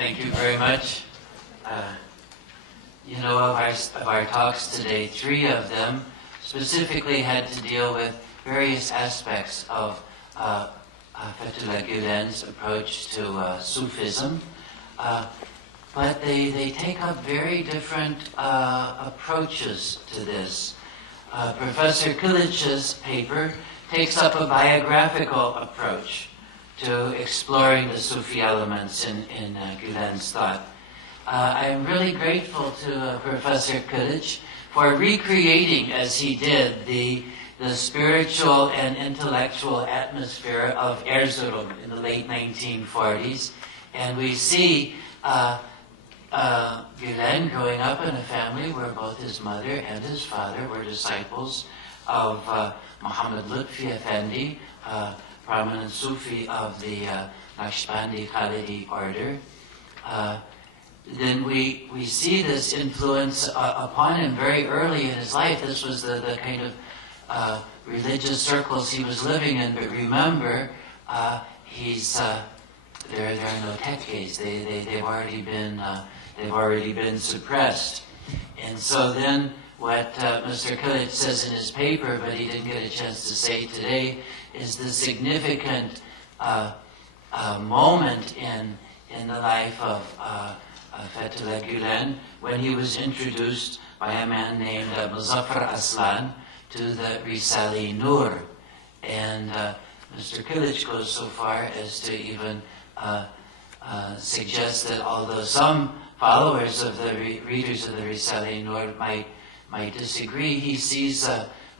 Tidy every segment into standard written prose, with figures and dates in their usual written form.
Thank you very much. You know, of our talks today, 3 of them specifically had to deal with various aspects of Fethullah Gülen's approach to Sufism, but they take up very different approaches to this. Professor Kilich's paper takes up a biographical approach to exploring the Sufi elements in Gülen's thought. I'm really grateful to Professor Kilic for recreating, as he did, the spiritual and intellectual atmosphere of Erzurum in the late 1940s. And we see Gülen growing up in a family where both his mother and his father were disciples of Muhammad Lutfi Effendi, prominent Sufi of the Naqshbandi Khalidi order. Then we see this influence upon him very early in his life. This was the kind of religious circles he was living in. But remember, there are no tekkes. They've already been suppressed. And so then what Mr. Kilic says in his paper, but he didn't get a chance to say today, is the significant moment in the life of Fethullah Gülen when he was introduced by a man named Muzaffar Aslan to the Risale-i Nur. And Mr. Kilic goes so far as to even suggest that although some followers of the readers of the Risale-i Nur might disagree, he sees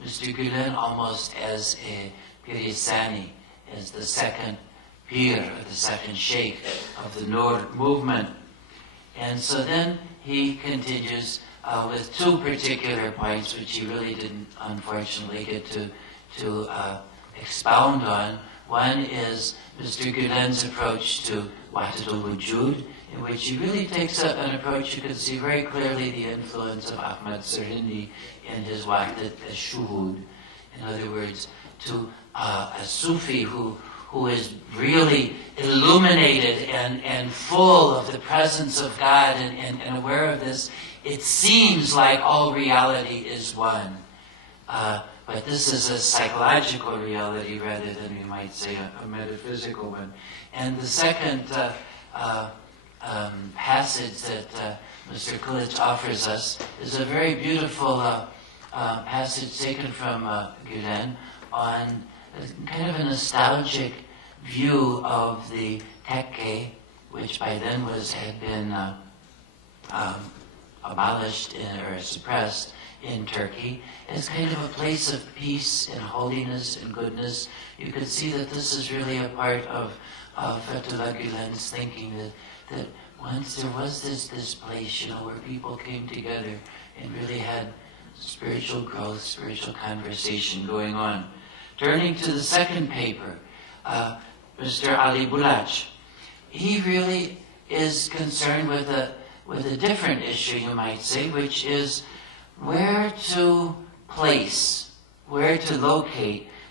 Mr. Gülen almost as a Pirisani, as the second pir, or the second sheikh of the Nur movement. And so then he continues with 2 particular points, which he really didn't, unfortunately, get to expound on. One is Mr. Gülen's approach to Wahdatul Wujud, in which he really takes up an approach. You can see very clearly the influence of Ahmad Sirhindi in his Wahdat al-Shuhud. In other words, to a Sufi who is really illuminated and full of the presence of God and aware of this. It seems like all reality is one. But this is a psychological reality rather than, we might say, a metaphysical one. And the second passage that Mr. Kilic offers us is a very beautiful passage taken from Gülen on kind of a nostalgic view of the tekke, which by then had been abolished or suppressed in Turkey, as kind of a place of peace and holiness and goodness. You could see that this is really a part of Fethullah Gülen's thinking, that once there was this place, where people came together and really had spiritual growth, spiritual conversation going on. Turning to the second paper, Mr. Ali Bulach, he really is concerned with a different issue, you might say, which is where to locate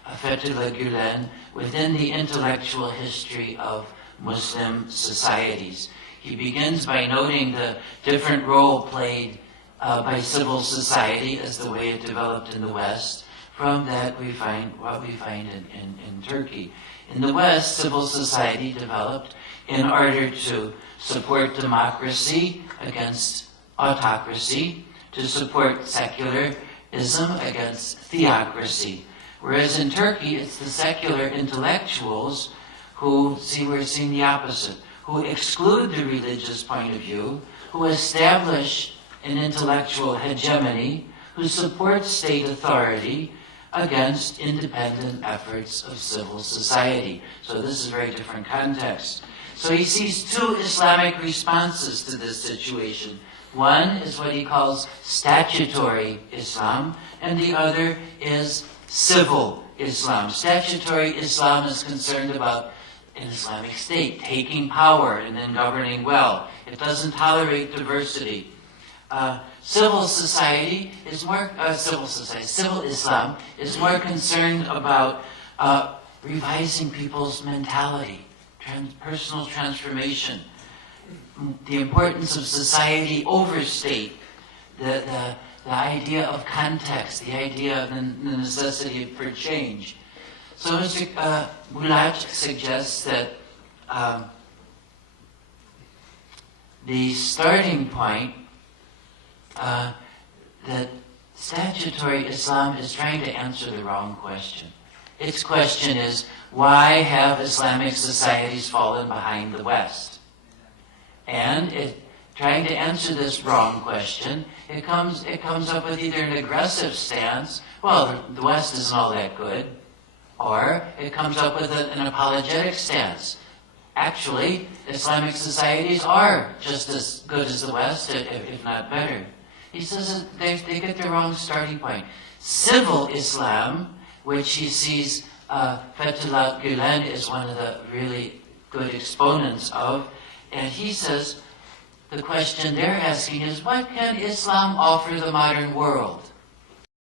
Fethullah Gülen within the intellectual history of Muslim societies. He begins by noting the different role played by civil society as the way it developed in the West. From that, we find what we find in Turkey. In the West, civil society developed in order to support democracy against autocracy, to support secularism against theocracy. Whereas in Turkey, it's the secular intellectuals who we're seeing the opposite, who exclude the religious point of view, who establish an intellectual hegemony, who support state authority against independent efforts of civil society. So this is a very different context. So he sees 2 Islamic responses to this situation. One is what he calls statutory Islam, and the other is civil Islam. Statutory Islam is concerned about an Islamic state taking power and then governing well. It doesn't tolerate diversity. Civil society is more, civil Islam is more concerned about revising people's mentality, personal transformation. the importance of society overstate the idea of context, the idea of the necessity for change. So Mr. Gülen suggests that the starting point, that statutory Islam is trying to answer the wrong question. Its question is, why have Islamic societies fallen behind the West? And trying to answer this wrong question, it comes up with either an aggressive stance, well, the West isn't all that good, or it comes up with an apologetic stance. Actually, Islamic societies are just as good as the West, if not better. He says that they get the wrong starting point. Civil Islam, which he sees Fethullah Gülen is one of the really good exponents of, and he says the question they're asking is, what can Islam offer the modern world?